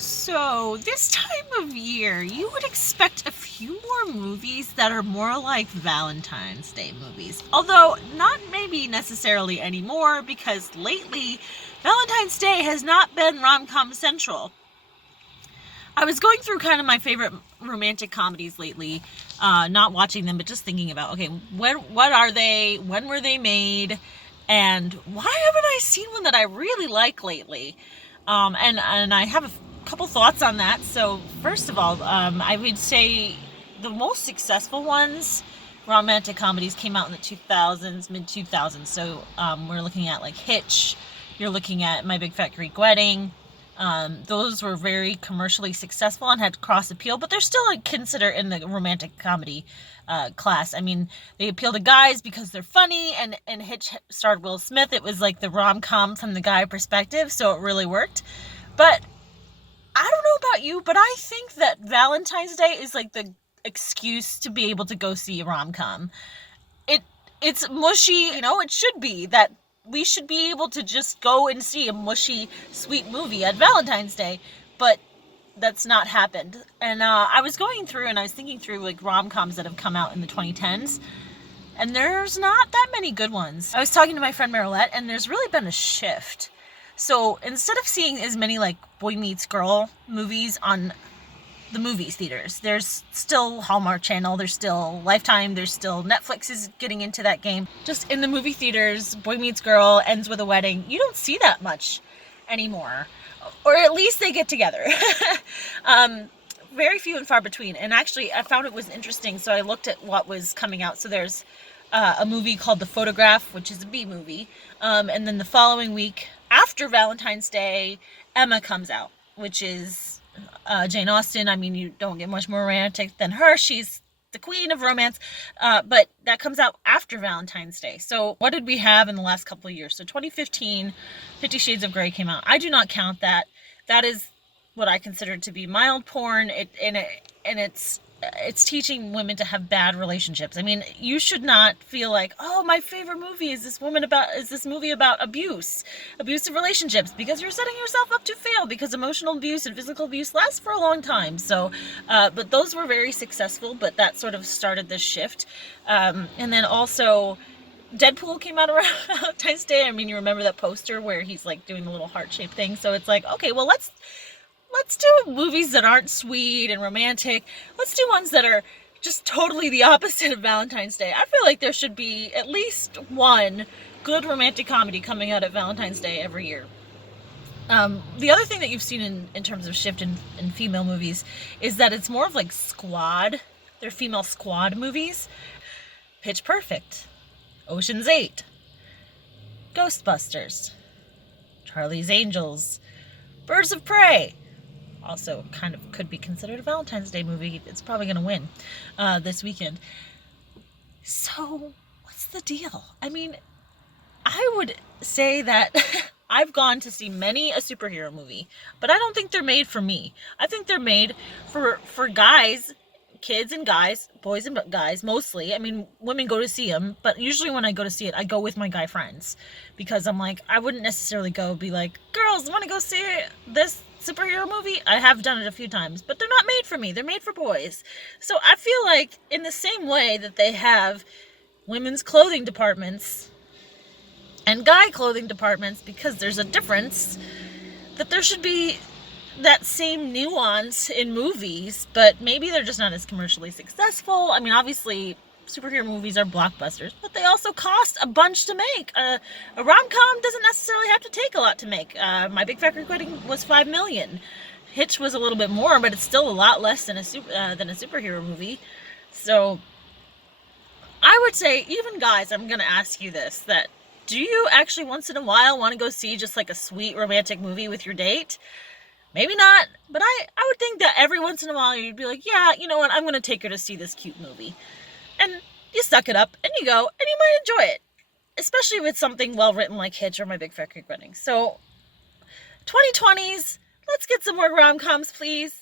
So, this time of year, you would expect a few more movies that are more like Valentine's Day movies. Although, not maybe necessarily anymore, because lately, Valentine's Day has not been rom-com central. I was going through kind of my favorite romantic comedies lately, not watching them, but just thinking about, okay, what are they? When were they made? And why haven't I seen one that I really like lately? And I have a couple thoughts on that. So first of all, I would say the most successful ones, romantic comedies, came out in the 2000s, mid 2000s. So we're looking at like Hitch. You're looking at My Big Fat Greek Wedding. Those were very commercially successful and had cross appeal, but they're still considered in the romantic comedy class. I mean, they appeal to guys because they're funny, and Hitch starred Will Smith. It was like the rom-com from the guy perspective, so it really worked. But I don't know about you, but I think that Valentine's Day is like the excuse to be able to go see a rom-com. It's mushy, it should be that we should be able to just go and see a mushy, sweet movie at Valentine's Day, but that's not happened. And I was going through and I was thinking through like rom-coms that have come out in the 2010s, and there's not that many good ones. I was talking to my friend Marilette, and there's really been a shift. So instead of seeing as many like boy meets girl movies on the movie theaters, there's still Hallmark Channel, there's still Lifetime, there's still Netflix is getting into that game. Just in the movie theaters, boy meets girl, ends with a wedding. You don't see that much anymore, or at least they get together. Very few and far between. And actually, I found it was interesting, so I looked at what was coming out. So there's a movie called The Photograph, which is a B movie, and then the following week, after Valentine's Day, Emma comes out, which is Jane Austen. I mean, you don't get much more romantic than her. She's the queen of romance, but that comes out after Valentine's Day. So what did we have in the last couple of years? So 2015, 50 Shades of Grey came out. I do not count that. That is what I consider to be mild porn. It's teaching women to have bad relationships. I mean, you should not feel like, oh, my favorite movie is this movie about abusive relationships, because you're setting yourself up to fail, because emotional abuse and physical abuse lasts for a long time. So, but those were very successful, but that sort of started this shift. And then also, Deadpool came out around Valentine's Day. I mean, you remember that poster where he's like doing the little heart-shaped thing. So it's like, okay, well, let's do movies that aren't sweet and romantic. Let's do ones that are just totally the opposite of Valentine's Day. I feel like there should be at least one good romantic comedy coming out at Valentine's Day every year. The other thing that you've seen in terms of shift in female movies is that it's more of like squad. They're female squad movies. Pitch Perfect, Ocean's 8, Ghostbusters, Charlie's Angels, Birds of Prey. Also kind of could be considered a Valentine's Day movie. It's probably going to win this weekend. So what's the deal? I mean, I would say that I've gone to see many a superhero movie, but I don't think they're made for me. I think they're made for guys, kids and guys, boys and guys mostly. I mean, women go to see them, but usually when I go to see it, I go with my guy friends, because I'm like, I wouldn't necessarily be like, girls, want to go see this superhero movie? I have done it a few times, but they're not made for me. They're made for boys. So I feel like in the same way that they have women's clothing departments and guy clothing departments, because there's a difference, that there should be that same nuance in movies, but maybe they're just not as commercially successful. I mean, obviously superhero movies are blockbusters, but they also cost a bunch to make. A rom-com doesn't necessarily have to take a lot to make. My Big Fat Greek Wedding was $5 million. Hitch was a little bit more, but it's still a lot less than a superhero movie. So I would say, even guys, I'm going to ask you this, that do you actually once in a while want to go see just like a sweet romantic movie with your date? Maybe not, but I would think that every once in a while you'd be like, yeah, you know what, I'm going to take her to see this cute movie. And you suck it up, and you go, and you might enjoy it. Especially if it's something well-written like Hitch or My Big Fat Greek Wedding. So, 2020s, let's get some more rom-coms, please.